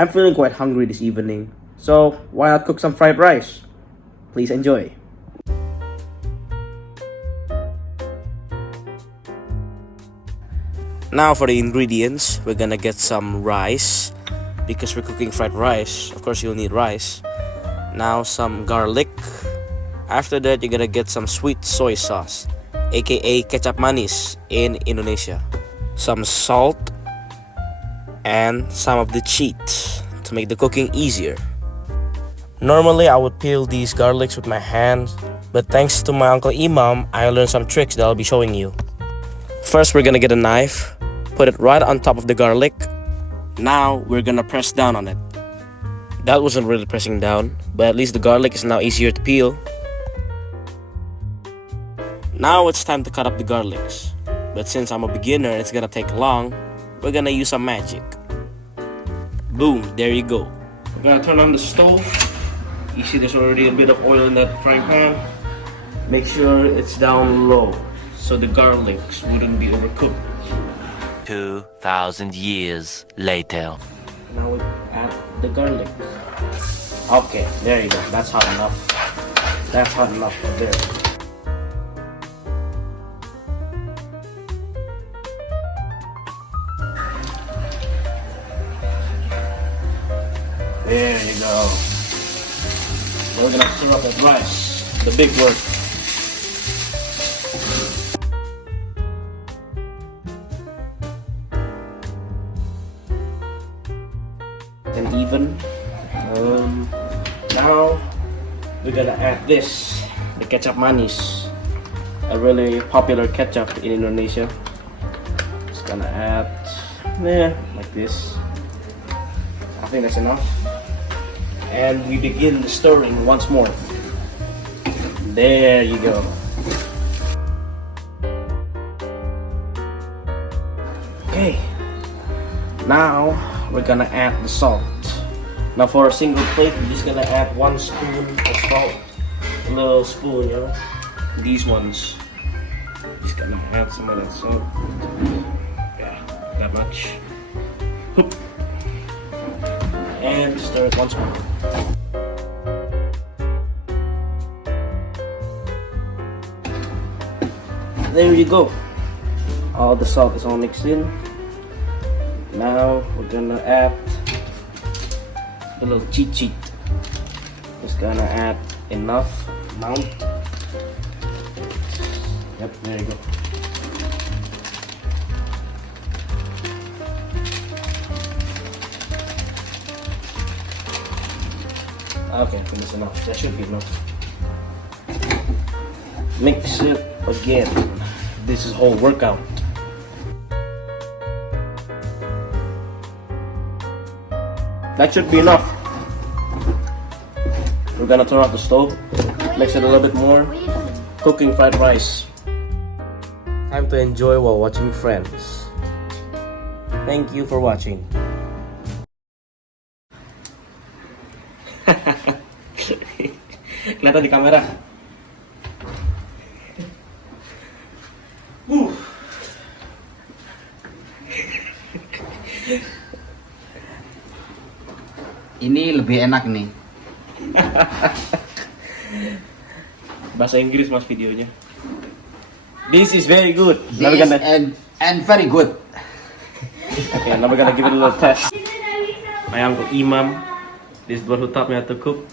I'm feeling quite hungry this evening, so why not cook some fried rice? Please enjoy. Now for the ingredients, we're gonna get some rice. Because we're cooking fried rice, of course you'll need rice. Now some garlic. After that, you're gonna get some sweet soy sauce, aka kecap manis in Indonesia. Some salt and some of the cheese to make the cooking easier. Normally I would peel these garlics with my hands, but thanks to my Uncle Imam, I learned some tricks that I'll be showing you. First, we're gonna get a knife, put it right on top of the garlic. Now we're gonna press down on it. That wasn't really pressing down, but at least the garlic is now easier to peel. Now it's time to cut up the garlics. But since I'm a beginner and it's gonna take long, we're gonna use some magic. Boom, there you go. We're gonna turn on the stove. You see there's already a bit of oil in that frying pan. Make sure it's down low so the garlics wouldn't be overcooked. 2,000 years later. Now we add the garlic. Okay, there you go. That's hot enough. That's hot enough for there. There you go. We're gonna stir up that rice. The big work. And even. Now we're gonna add this, the kecap manis, a really popular ketchup in Indonesia. Just gonna add, like this. I think that's enough. And we begin the stirring once more. There you go. Okay. Now we're gonna add the salt. Now for a single plate, we're just gonna add 1 spoon of salt. A little spoon, you know. These ones. Just gonna add some of that salt. Yeah, that much. Hoop. And stir it once more. There you go. All the salt is all mixed in. Now we're gonna add a little cheat. Just gonna add enough amount. Yep, there you go. Okay, I think that's enough. That should be enough. Mix it again. This is whole workout. That should be enough. We're gonna turn off the stove. Mix it a little bit more. Cooking fried rice. Time to enjoy while watching Friends. Thank you for watching. Kelihatan di kamera. Ini lebih enak nih. Bahasa Inggris mas videonya. This is very good. This and very good. Okay, now we're gonna give it a little test. My Uncle Imam, this is the one who taught me how to cook.